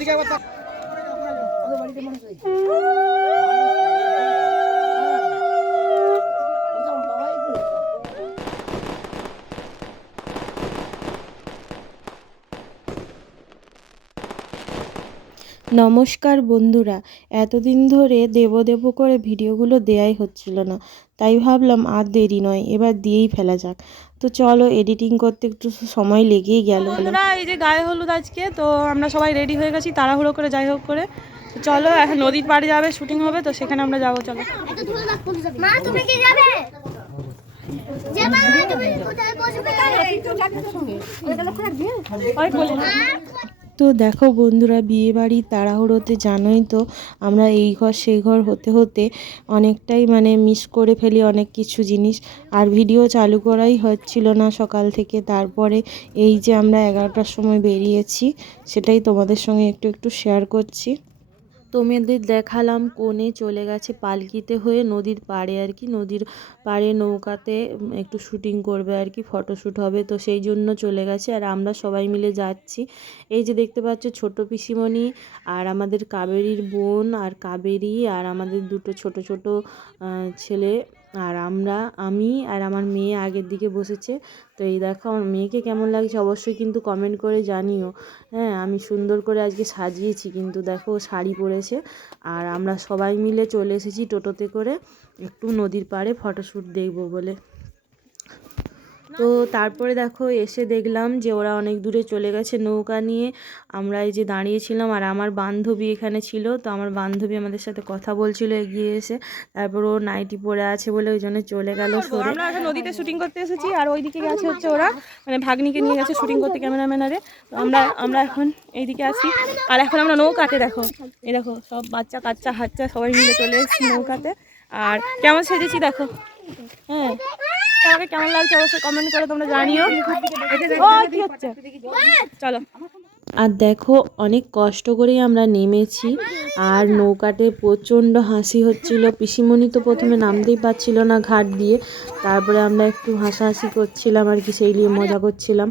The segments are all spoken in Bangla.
এদিকে একবার নমস্কার বন্ধুরা এতদিন ধরে দেব দেব করে ভিডিওগুলো দেয়াই হচ্ছিল না তাই ভাবলাম আর দেরি নয় এবার দিয়েই ফেলা যাক। তো চলো এডিটিং করতে একটু সময় লেগেই গেল। বন্ধুরা এই যে গায়ে হলুদ আজকে তো আমরা সবাই রেডি হয়ে গেছি তাড়াহুড়ো করে যাই হোক করে। চলো এখন নদীর পাড়ে যাবে শুটিং হবে তো সেখানে আমরা যাব চলো। মা তুমি কি যাবে? যাবে তুমি কোথায় বসবে? অনেক বলে। তো দেখো বন্ধুরা বিয়ে বাড়ি তাড়াহুড়োতে জানোই তো আমরা এই ঘর সেই ঘর হতে হতে অনেকটাই মানে মিস করে ফেলি অনেক কিছু জিনিস। আর ভিডিও চালু করাই হচ্ছিল না সকাল থেকে। তারপরে এই যে আমরা এগারোটার সময় বেরিয়েছি, সেটাই তোমাদের সঙ্গে একটু একটু শেয়ার করছি। তোমাদের দেখালাম কোণে চলে গেছে পালকিতে হয়ে নদীর পাড়ে আর কি। নদীর পাড়ে নৌকাতে একটু শুটিং করবে আর কি ফটোশ্যুট হবে, তো সেই জন্য চলে গেছে। আর আমরা সবাই মিলে যাচ্ছি। এই যে দেখতে পাচ্ছ ছোট পিসিমণি আর আমাদের কাবেরীর বোন আর কাবেরী আর আমাদের দুটো ছোট ছোট ছেলে। আর আমরা, আমি আর আমার মেয়ে আগের দিকে বসেছে। তো এই দেখো, আমার মেয়েকে কেমন লাগছে অবশ্যই কিন্তু কমেন্ট করে জানিও। হ্যাঁ আমি সুন্দর করে আজকে সাজিয়েছি, কিন্তু দেখো শাড়ি পরেছে। আর আমরা সবাই মিলে চলে এসেছি টোটোতে করে একটু নদীর পাড়ে ফটোশ্যুট দেখব বলে। তো তারপরে দেখো এসে দেখলাম যে ওরা অনেক দূরে চলে গেছে নৌকা নিয়ে। আমরা এই যে দাঁড়িয়েছিলাম আর আমার বান্ধবী এখানে ছিল তো আমার বান্ধবী আমাদের সাথে কথা বলছিল এগিয়ে এসে। তারপর ও নাইটি পরে আছে বলে ওই জন্য চলে গেল সরে। আমরা এখন নদীতে শুটিং করতে এসেছি আর ওইদিকে গেছে হচ্ছে ওরা মানে ভাগ্নিকে নিয়ে গেছে শুটিং করতে ক্যামেরাম্যানারে। তো আমরা আমরা এখন এইদিকে আছি। আর এখন আমরা নৌকাতে দেখো এই দেখো সব বাচ্চা কাচ্চা হাচ্চা সবাই মিলে চলে এসেছি নৌকাতে। আর কেমন সেজেছি দেখো। হ্যাঁ। তোমাকে কেমন লাগছে অবশ্যই কমেন্ট করে তোমরা জানিও। চলো। আর দেখো, অনেক কষ্ট করেই আমরা নেমেছি, আর নৌকাতে প্রচণ্ড হাসি হচ্ছিল। পিসিমণি তো প্রথমে নামতেই পারছিল না ঘাট দিয়ে, তারপরে আমরা একটু হাসাহাসি করছিলাম আর কি, সেই নিয়ে মজা করছিলাম।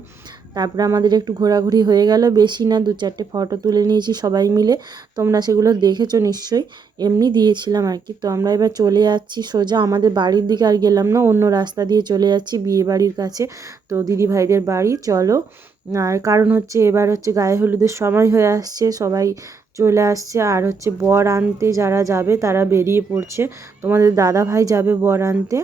তারপরে আমাদের একটু ঘোরাঘুরি হয়ে গেল। বেশি না, দু চারটে ফটো তুলে নিয়েছি সবাই মিলে। তোমরা সেগুলো দেখেছ নিশ্চয়ই। এমনি দিয়েছিলাম আর কি। তো আমরা এবার চলে যাচ্ছি সোজা। আমাদের বাড়ির দিকে আর গেলাম না, অন্য রাস্তা দিয়ে চলে যাচ্ছি বিয়ে বাড়ির কাছে। তো দিদি ভাইদের বাড়ি, চলো। আর কারণ হচ্ছে এবার হচ্ছে গায়ে হলুদের সময় হয়ে আসছে, সবাই চলে আসছে। আর হচ্ছে বর আনতে যারা যাবে, তারা বেরিয়ে পড়ছে। তোমাদের দাদা ভাই যাবে বর আনতে।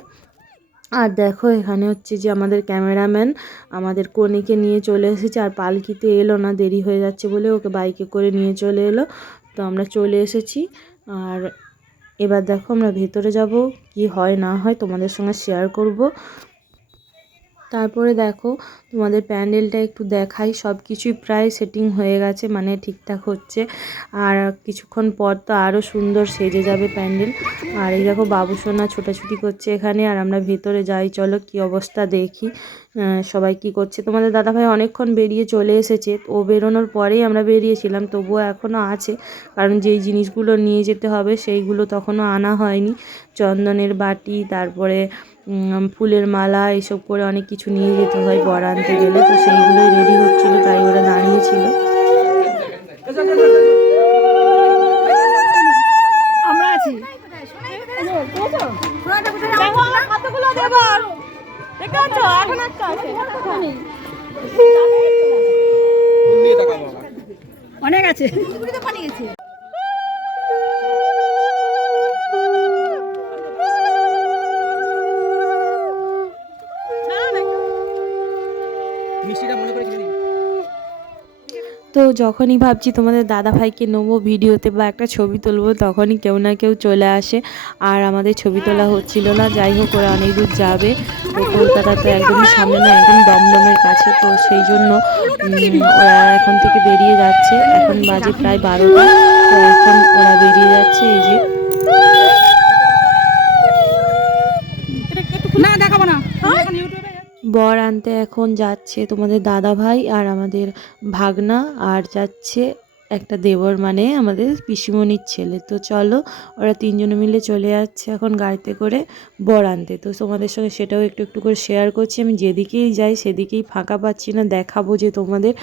আর দেখো, এখানে হচ্ছে যে আমাদের ক্যামেরাম্যান আমাদের কনেকে নিয়ে চলে এসেছে আর পালকিতে এলো না, দেরি হয়ে যাচ্ছে বলে ওকে বাইকে করে নিয়ে চলে এলো। তো আমরা চলে এসেছি আর এবার দেখো আমরা ভেতরে যাব, কি হয় না হয় তোমাদের সঙ্গে শেয়ার করব। তারপরে দেখো, তোমাদের প্যান্ডেলটা একটু দেখাই। সব কিছুই প্রায় সেটিং হয়ে গেছে মানে ঠিকঠাক হচ্ছে। আর কিছুক্ষণ পর তো আরও সুন্দর সেজে যাবে প্যান্ডেল। আর এই দেখো বাবুসোনা ছোটাছুটি করছে এখানে, আর আমরা ভেতরে যাই। চলো, কি অবস্থা দেখি। সবাই কি করছে? তোমাদের দাদাভাই অনেকক্ষণ বেরিয়ে চলে এসেছে। ও বেরোনোর পরেই আমরা বেরিয়েছিলাম, তবুও এখনও আছে। কারণ যেই জিনিসগুলো নিয়ে যেতে হবে, সেইগুলো তখনও আনা হয়নি। চন্দনের বাটি, তারপরে ফুলের মালা এসব করে অনেক কিছু নিয়ে যেতে হয় বর আনতে গেলে। তো সেইগুলোই রেডি হচ্ছিল তাই ওরা দাঁড়িয়েছিল। আমরা আছি। দেখো কতগুলো তো যখনই ভাবছি তোমাদের দাদা ভাইকে নেব ভিডিওতে বা একটা ছবি তুলবো, তখনই কেউ না কেউ চলে আসে। আর আমাদের ছবি তোলা হচ্ছিল না, যাই হোক ওরা অনেক দূর যাবে। তো কলকাতা তো একদমই সামনে না, একদম দমদমের কাছে, তো সেই জন্য ওরা এখন থেকে বেরিয়ে যাচ্ছে। এখন বাজে প্রায় বারোটা, তো এখন ওরা বেরিয়ে যাচ্ছে এই যে না দেখাবো না এখন ইউটিউবে বর আনতে এখন যাচ্ছে তোমাদের দাদা ভাই আর আমাদের ভাগনা আর যাচ্ছে একটা দেবর মানে আমাদের পিসিমণির ছেলে। তো চলো, ওরা তিনজনে মিলে চলে যাচ্ছে এখন গাড়িতে করে বর আনতে। তো তোমাদের সঙ্গে সেটাও একটু একটু করে শেয়ার করছি। আমি যেদিকেই যাই সেদিকেই ফাঁকা পাচ্ছি না, দেখাবো যে তোমাদের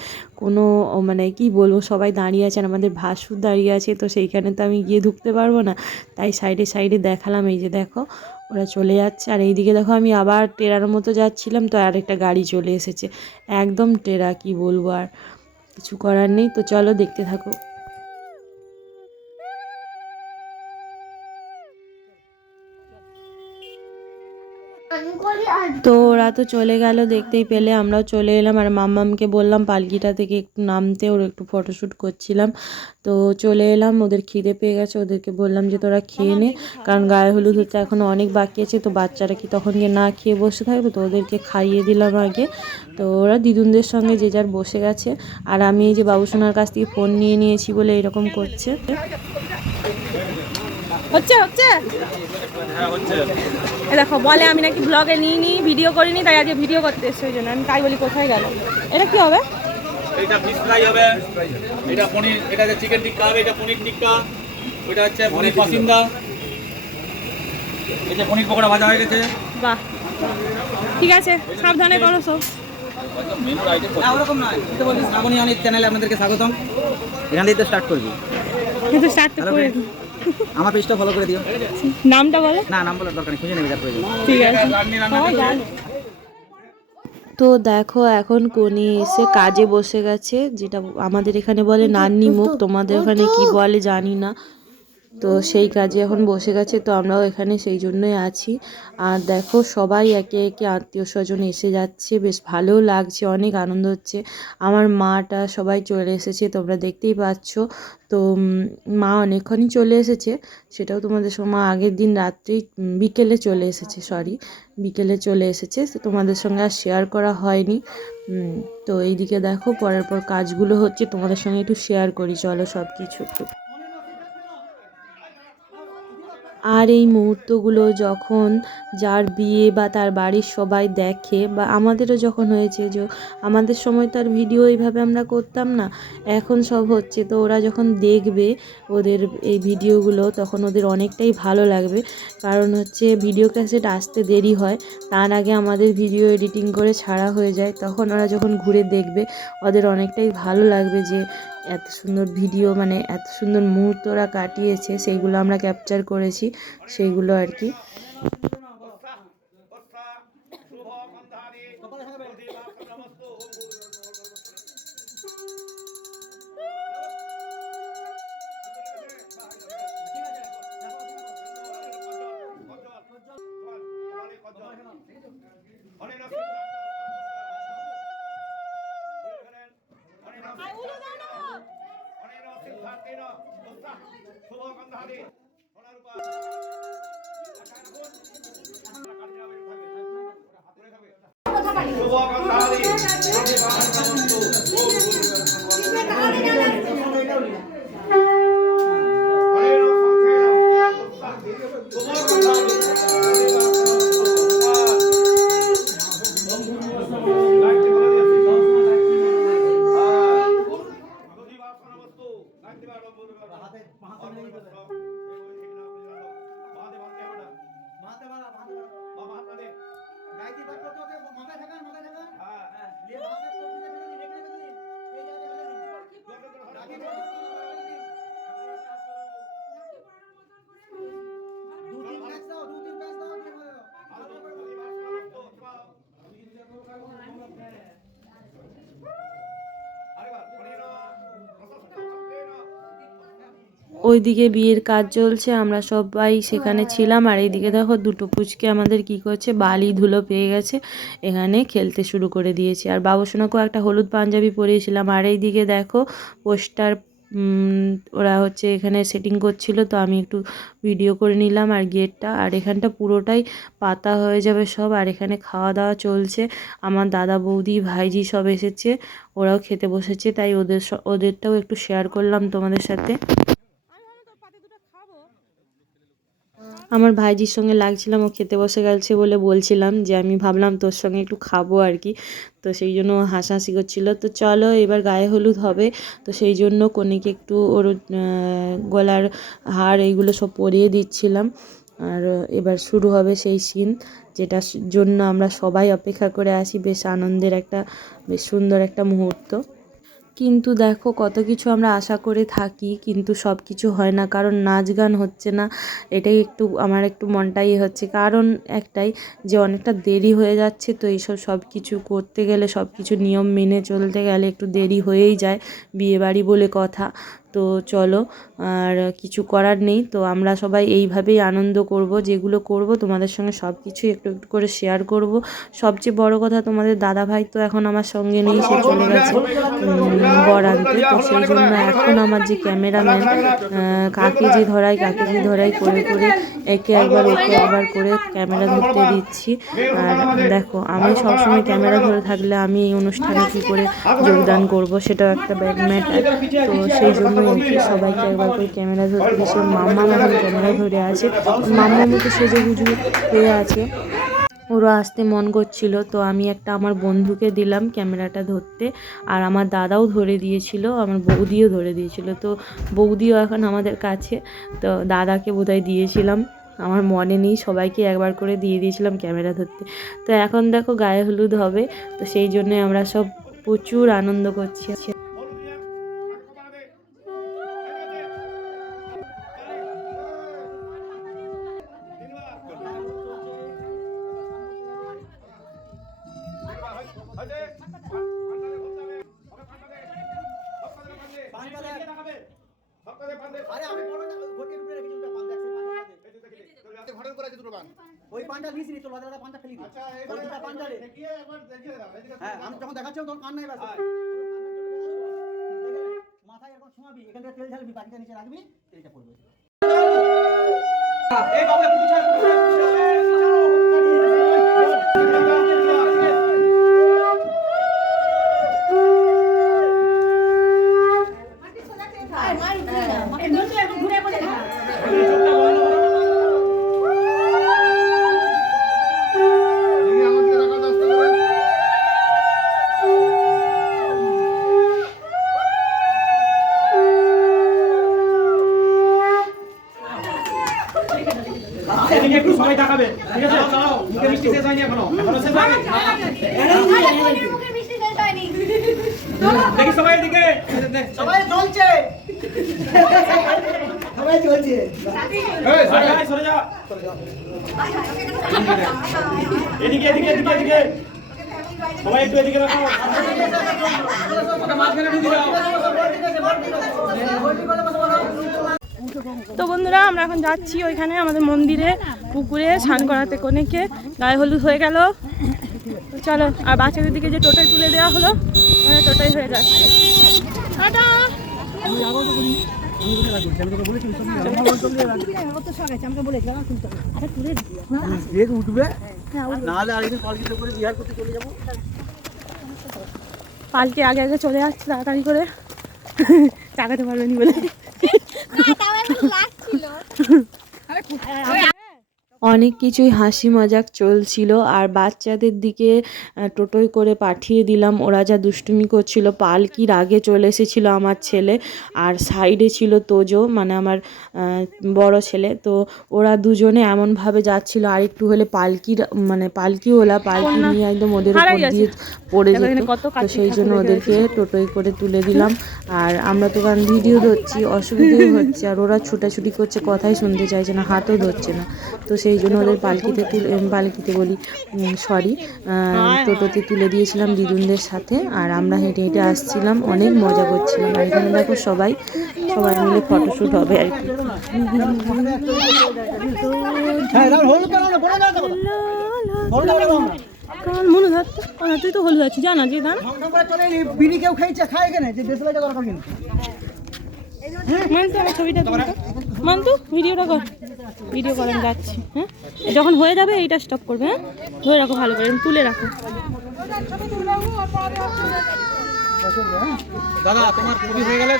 কোনো মানে কি বলব, সবাই দাঁড়িয়ে আছে আর আমাদের ভাসুর দাঁড়িয়ে আছে, তো সেইখানে তো আমি গিয়ে ঢুকতে পারব না। তাই সাইডে সাইডে দেখালাম। এই যে দেখো ওরা চলে যাচ্ছে। আর এইদিকে দেখো আমি আবার টেরার মতো যাচ্ছিলাম, তো আর একটা গাড়ি চলে এসেছে। একদম টেরা, কি বলব আর? কিছু করার নেই। তো চলো দেখতে থাকো। তো ওরা তো চলে গেল, দেখতেই পেলে। আমরাও চলে এলাম আর মাম্মামকে বললাম পালকিটা থেকে একটু নামতে, ওর একটু ফটোশ্যুট করছিলাম। তো চলে এলাম, ওদের খিদে পেয়ে গেছে, ওদেরকে বললাম যে তোরা খেয়ে নে। কারণ গায়ে হলুদ হতে এখন অনেক বাকি আছে, তো বাচ্চারা কি তখন গিয়ে না খেয়ে বসে থাকবে? তো ওদেরকে খাইয়ে দিলাম আগে। তো ওরা দিদুনদের সঙ্গে যে যার বসে গেছে। আর আমি এই যে বাবুসোনার কাছ থেকে ফোন নিয়ে নিয়েছি বলে এরকম করছে। হচ্ছে হচ্ছে? এ দেখো বলে আমি নাকি ব্লগে নিই নি ভিডিও করিনি তাই আজকে ভিডিও করতে এসছে ওই জন্য। আমি তাই বলি কোথায় গেল? এটা কি হবে? এটা ফিশ ফ্রাই হবে। এটা পনির এটা হচ্ছে চিকেন টিক্কা হবে এটা পনির টিক্কা হচ্ছে পনির পাসিন্দা এই যে পনির পকোড়া ভাজা হয়ে গেছে। বাহ। ঠিক আছে সাবধানে করো সব। আপনাদেরকে স্বাগতম এখান থেকে স্টার্ট করবি। কিন্তু স্টার্ট তো করে। আমার পেজটা ফলো করে দিও। নামটা বলো। না নাম বলার দরকার নেই খুঁজে নেবে যার প্রয়োজন ঠিক আছে। তো দেখো এখন কোনি এসে কাজে বসে গেছে যেটা আমাদের এখানে বলে নান্নি মুখ তোমাদের ওখানে কি বলে জানি না। তো সেই কাজে এখন বসে গেছে তো আমরাও এখানে সেই জন্যই আছি। আর দেখো সবাই একে একে আত্মীয় স্বজন এসে যাচ্ছে বেশ ভালোও লাগছে অনেক আনন্দ হচ্ছে। আমার মাটা সবাই চলে এসেছে তোমরা দেখতেই পাচ্ছ। তো মা অনেকক্ষণই চলে এসেছে সেটাও তোমাদের মা আগের দিন রাত্রেই উম, বিকেলে চলে এসেছে সরি বিকেলে চলে এসেছে তোমাদের সঙ্গে আর শেয়ার করা হয়নি। তো এইদিকে দেখো পরের পর কাজগুলো হচ্ছে তোমাদের সঙ্গে একটু শেয়ার করি চলো সব কিছু আর এই মুহূর্তগুলো যখন যার বিয়ে বা তার বাড়ির সবাই দেখে বা আমাদেরও যখন হয়েছে যে আমাদের সময় তো আর ভিডিও এইভাবে আমরা করতাম না, এখন সব হচ্ছে তো ওরা যখন দেখবে ওদের এই ভিডিওগুলো তখন ওদের অনেকটাই ভালো লাগবে। কারণ হচ্ছে ভিডিও ক্যাসেট আসতে দেরি হয়, তার আগে আমাদের ভিডিও এডিটিং করে ছাড়া হয়ে যায়, তখন ওরা যখন ঘুরে দেখবে ওদের অনেকটাই ভালো লাগবে যে এত সুন্দর ভিডিও মানে এত সুন্দর মুহূর্তরা কাটিয়েছে, সেইগুলো আমরা ক্যাপচার করেছি, সেইগুলো আর কি। vatena dosa sulo gandhade সোনার উপর হাতে থাকবে শুভ গন্ধাদি ওইদিকে বিয়ের কাজ চলছে আমরা সবাই সেখানে ছিলাম। আর এইদিকে দেখো দুটো পুচকে আমাদের কি করছে বালি ধুলো পেয়ে গেছে এখানে খেলতে শুরু করে দিয়েছে। আর বাবুসোনাকেও একটা হলুদ পাঞ্জাবি পরিয়েছিলাম। আর এইদিকে দেখো পোস্টার ওরা হচ্ছে এখানে সেটিং করছিল তো আমি একটু ভিডিও করে নিলাম আর গেটটা। আর এখানটা পুরোটাই পাতা হয়ে যাবে সব আর এখানে খাওয়া দাওয়া চলছে। আমার দাদা বৌদি ভাইজি সব এসেছে ওরাও খেতে বসেছে তাই ওদের স- ওদেরটাও একটু শেয়ার করলাম তোমাদের সাথে। আমার ভাইজির সঙ্গে লাগছিলাম, ও খেতে বসে গেছে বলে বলছিলাম যে, আমি ভাবলাম তোর সঙ্গে একটু খাব আর কি। তো সেই জন্য হাসাহাসি করছিল। তো চলো, এবার গায়ে হলুদ হবে। তো সেই জন্য কনেকে একটু ওর গলার হার এইগুলো সব পরিয়ে দিচ্ছিলাম। আর এবার শুরু হবে সেই সিন যেটার জন্য আমরা সবাই অপেক্ষা করে আসি। বেশ আনন্দের একটা, বেশ সুন্দর একটা মুহূর্ত। কিন্তু দেখো কত কিছু আমরা আশা করে থাকি, কিন্তু সব কিছু হয় না। কারণ নাচ গান হচ্ছে না, এটাই একটু, আমার একটু মনটাই হচ্ছে। কারণ একটাই যে অনেকটা দেরি হয়ে যাচ্ছে, তো এইসব সব কিছু করতে গেলে, সব কিছু নিয়ম মেনে চলতে গেলে একটু দেরি হয়েই যায় বিয়েবাড়ি বলে কথা। তো চলো, আর কিছু করার নেই। তো আমরা সবাই এইভাবেই আনন্দ করব, যেগুলো করব, তোমাদের সঙ্গে সব কিছু একটু একটু করে শেয়ার করব। সবচেয়ে বড় কথা, তোমাদের দাদা ভাই তো এখন আমার সঙ্গে নেই, সে চলে গেছে বর আনতে। তো সেই জন্য এখন আমার যে ক্যামেরাম্যান কাকে যে ধরাই কাকে যে ধরাই করে করে একে একবার একে একবার করে ক্যামেরা ধরতে দিচ্ছি। আর দেখো, আমি সবসময় ক্যামেরা ধরে থাকলে আমি এই অনুষ্ঠানে কী করে যোগদান করব সেটাও একটা ব্যাড ম্যাটার তো সেই জন্য সবাইকে একবার করে ক্যামেরা ধরতে দিচ্ছে। মাম্মা ক্যামেরা ধরে আছে। মাম্মার মতো সেজে গুজু হয়ে আছে। ওরও আসতে মন করছিল, তো আমি একটা আমার বন্ধুকে দিলাম ক্যামেরাটা ধরতে, আর আমার দাদাও ধরে দিয়েছিল, আমার বৌদিও ধরে দিয়েছিল, তো বৌদিও এখন আমাদের কাছে, তো দাদাকে বোধহয় দিয়েছিলাম। আমার মনে নেই, সবাইকে একবার করে দিয়ে দিয়েছিলাম ক্যামেরা ধরতে। তো এখন দেখো গায়ে হলুদ হবে, তো সেই জন্যে আমরা সব প্রচুর আনন্দ করছি। যখন দেখাচ্ছি তখন কান নাই ব্যস্ত। মাথায় এরকম শোয়াবি এখান থেকে তেল ঢালবি বাকিটা নিচে রাখবি তেলটা পড়বে। এই বাবু সবাই এদিকে সবাই চলছে সবাই চলছে এই, সরে যা, সরে যা। এদিকে এদিকে এদিকে এদিকে। সবাই একটু এদিকে রাখো। মাঝখানে ঢুকে দাও তো বন্ধুরা আমরা এখন যাচ্ছি ওইখানে আমাদের মন্দিরে পুকুরে স্নান করাতে কোনেকে। গায়ে হলুদ হয়ে গেল। চলো আর বাচ্চাদের দিকে যে টোটাই তুলে দেওয়া হলো মানে টোটাই হয়ে যাচ্ছে। পালকে আগে আগে চলে যাচ্ছে তাড়াতাড়ি করে। চাকাতে পারবেনি বলে। অনেক কিছুই হাসি মজাক চলছিল আর বাচ্চাদের দিকে টোটোয় করে পাঠিয়ে দিলাম। ওরা যা দুষ্টুমি করছিল পালকির আগে চলে এসেছিল আমার ছেলে আর সাইডে ছিল তোজো মানে আমার বড় ছেলে। তো ওরা দুজনে এমনভাবে যাচ্ছিল আর একটু হলে পালকির মানে পালকিওলা পালকি নিয়ে একদম ওদের উপর দিয়ে পড়ে যেত। তো সেই জন্য ওদেরকে টোটোয় করে তুলে দিলাম। আর আমরা তো কারণ ভিডিও ধরছি অসুবিধেও হচ্ছে। আর ওরা ছুটাছুটি করছে কথাই শুনতে চাইছে না হাতও ধরছে না। তো সেই জন্য ওদের পালকিতে তুলে পালকিতে বলি সরি টোটোতে তুলে দিয়েছিলাম দিদুনদের সাথে আর আমরা হেঁটে হেঁটে আসছিলাম অনেক মজা করছিলাম। আর এখানে দেখো সবাই সবাই মিলে ফটোশ্যুট হবে আর কি। হ্যাঁ তো। মনে তুই হলুদ আছিস জানা যে বিড়ি কেউ খায় যে দেশে করা আমার ছবিটা মানতো ভিডিওটা কর। ভিডিও করেন যাচ্ছি হ্যাঁ? যখন হয়ে যাবে এইটা স্টপ করবে হ্যাঁ? ধরে রাখো ভালো করে তুলে রাখো। দাদা তোমার ছবি হয়ে গেলে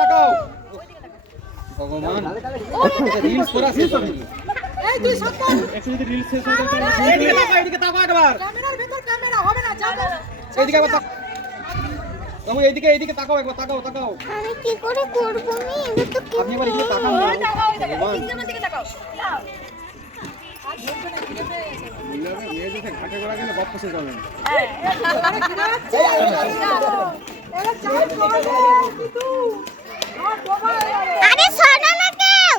তাকাও। ভগবান। এই তুই একটু যদি শেষ হয়ে যায় এইদিকে তাকাও তাকাও একবার। ক্যামেরার ভেতর ক্যামেরা হবে না যা এইদিকে একবার তাকাও তুমি এইদিকে এইদিকে তাকাও একবার তাকাও তাকাও। আমি কি করে করব আমি? এটা তো আপনি এবার এদিকে তাকাও না ঘাটে গেলে আরে শোনো না কেউ।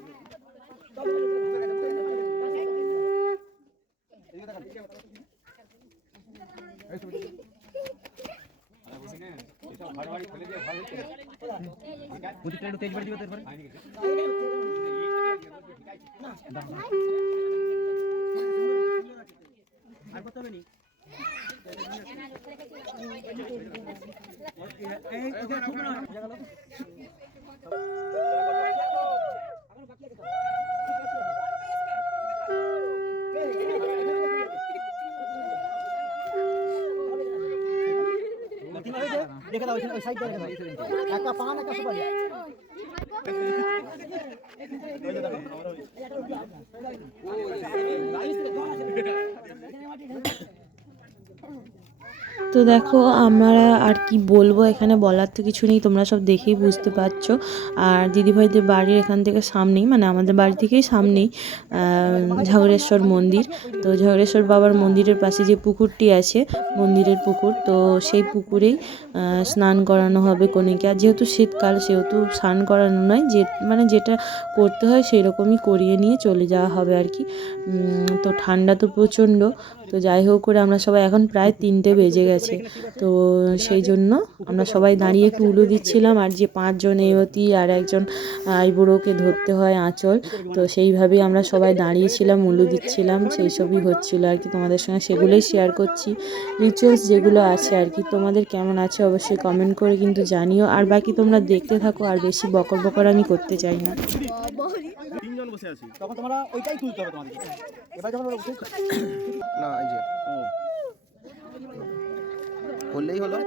প্রদীপটা একটু তেজ বাড়ি দিবে তারপরে আর কত হবে নি? এই দেখে দাও ওই সাইডে রেখে দাও। একটা পান একটা সুপারি। তো দেখো, আমরা আর কি বলব? এখানে বলার তো কিছু নেই, তোমরা সব দেখেই বুঝতে পারছ। আর দিদিভাইদের বাড়ির এখান থেকে সামনেই মানে আমাদের বাড়ি থেকেই সামনেই ঝাগরেশ্বর মন্দির। তো ঝাগরেশ্বর বাবার মন্দিরের পাশে যে পুকুরটি আছে, মন্দিরের পুকুর, তো সেই পুকুরেই স্নান করানো হবে কনেকে। আর যেহেতু শীতকাল, সেহেতু স্নান করানো নয়, যে মানে যেটা করতে হয় সেই রকমই করিয়ে নিয়ে চলে যাওয়া হবে আর কি। তো ঠান্ডা তো প্রচণ্ড। তো যাই হোক করে আমরা সবাই এখন প্রায় তিনটে বেজে গেছে। তো সেই জন্য আমরা সবাই দাঁড়িয়ে একটু উলু দিচ্ছিলাম। আর যে পাঁচজন এওতি আর একজন আইবুড়োকে ধরতে হয় আঁচল তো সেইভাবেই আমরা সবাই দাঁড়িয়েছিলাম উলু দিচ্ছিলাম। সেই সবই হচ্ছিল আর কি তোমাদের সঙ্গে। সেগুলোই শেয়ার করছি। রিচুয়ালস যেগুলো আছে আর কি। তোমাদের কেমন আছে অবশ্যই কমেন্ট করে কিন্তু জানিও। আর বাকি তোমরা দেখতে থাকো আর বেশি বকর বকর আমি করতে চাই না। তিনজন বসে আছি। তখন তোমরা ওইটাই তুলতে হবে তোমাদের এবার যখন না এই যে। বললেই হলো।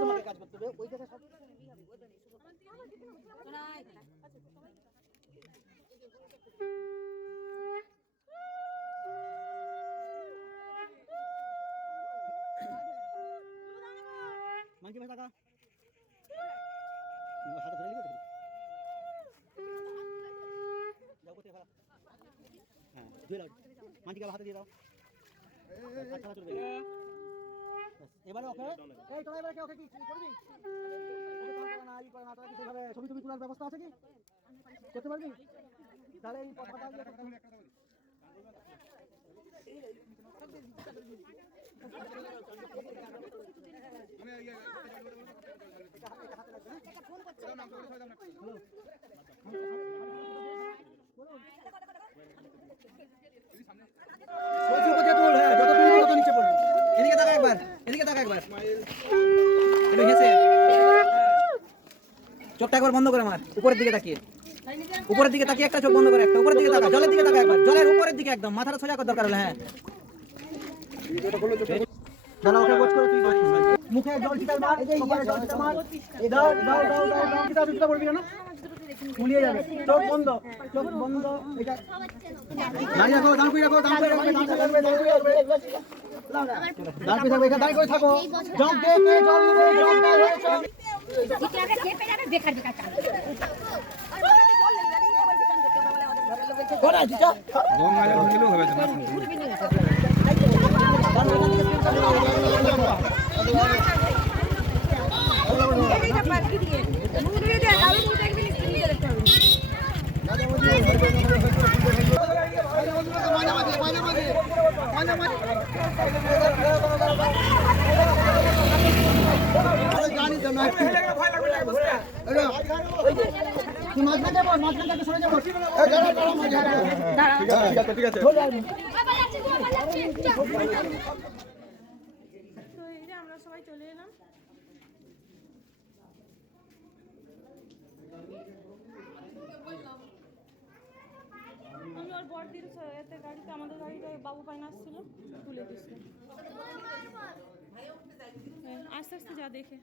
মানকি ভাই টাকা হাতে ধরে নিবে যাও কোথায় হ্যাঁ ধুয়ে দাও। মানটিকে হাতে দিয়ে দাও। চলবে এবারে ওকে? এই তোরা এবারে কে ওকে কি করবি? না, ই করে না, তোরা কি সেভাবে ছবি টবি তোলার ব্যবস্থা আছে কি করতে পারবি তাহলে এই পতাকাটা দিয়ে একটা ছবি- বলছি ওকে দিয়ে তোল, হ্যাঁ, যত তুলবি তত নিচে পড়বি। এদিকে তাকা একবার এদিকে তাকা একবার একটু হেসে চোখটা একবার বন্ধ করে মার উপরের দিকে তাকিয়ে উপরের দিকে তাকিয়ে একটা চোখ বন্ধ করে একটা উপরের দিকে তাকা জলের দিকে তাকা একবার জলের উপরের দিকে একদম মাথাটা সোজা কর দরকার হলে হ্যাঁ দাঁড়া ওকে watch করে তুই জল ছিটার মার কপালে জল ছিটার মার এই দাও দাও দাও দাও ছিটা ছিটা করবি না মুলিয়ে যাবে। চোখ বন্ধ চোখ বন্ধ এটা দাঁড়িয়ে রাখো দাঁড় করে রাখো দাঁড় করে রাখবে দাঁড় করে রাখবে দাঁড় করে রাখবে দাঁড় করে থাকবে দাঁড় করে থাকো। জগ দে কে জল নিবে জগ দে হয়েছে মাঝে মাঝে মাঝে মাঝে তুই মাঝখান থেকে বল, মাঝখান থেকে সরে যাব তো ঠিক আছে আমরা সবাই চলে এলাম। গাড়িতে আমাদের গাড়িতে বাবু পাইনা আসছিল তুলে দিচ্ছে হ্যাঁ, আস্তে আস্তে যা দেখে।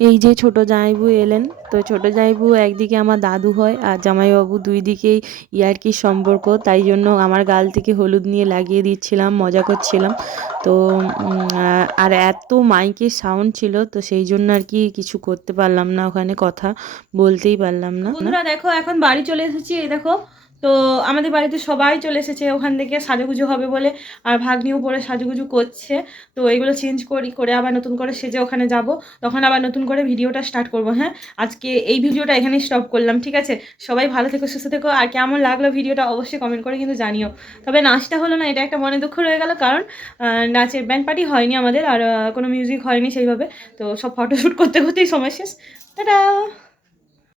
এই যে ছোট জামাইবু এলেন, তো ছোট জামাইবু একদিকে আমার দাদু হয় আর জামাইবাবু দুই দিকেই ইয়ার্কির সম্পর্ক, তাই জন্য আমার গাল থেকে হলুদ নিয়ে লাগিয়ে দিচ্ছিলাম, মজা করছিলাম। তো আর এত মাইকের সাউন্ড ছিল, তো সেই জন্য আর কি কিছু করতে পারলাম না ওখানে, কথা বলতেই পারলাম না। দেখো, এখন বাড়ি চলে এসেছি, এই দেখো। তো আমাদের বাড়িতে সবাই চলে এসেছে, ওখান থেকে সাজুগুজু হবে বলে আর ভাগ্নিও পরে সাজুগুজু করছে। তো এগুলো চেঞ্জ করি, করে আবার নতুন করে সেজে ওখানে যাব। তখন আবার নতুন করে ভিডিওটা স্টার্ট করব হ্যাঁ? আজকে এই ভিডিওটা এখানেই স্টপ করলাম, ঠিক আছে? সবাই ভালো থেকো, সুস্থ থেকো। আর কেমন লাগল ভিডিওটা অবশ্যই কমেন্ট করে কিন্তু জানিও। তবে নাচটা হলো না, এটা একটা মনে দুঃখ রয়ে গেল কারণ নাচের ব্যান্ড পার্টি হয়নি আমাদের আর কোনো মিউজিক হয়নি সেইভাবে। তো সব ফটোশ্যুট করতে করতেই সময় শেষ। টাটা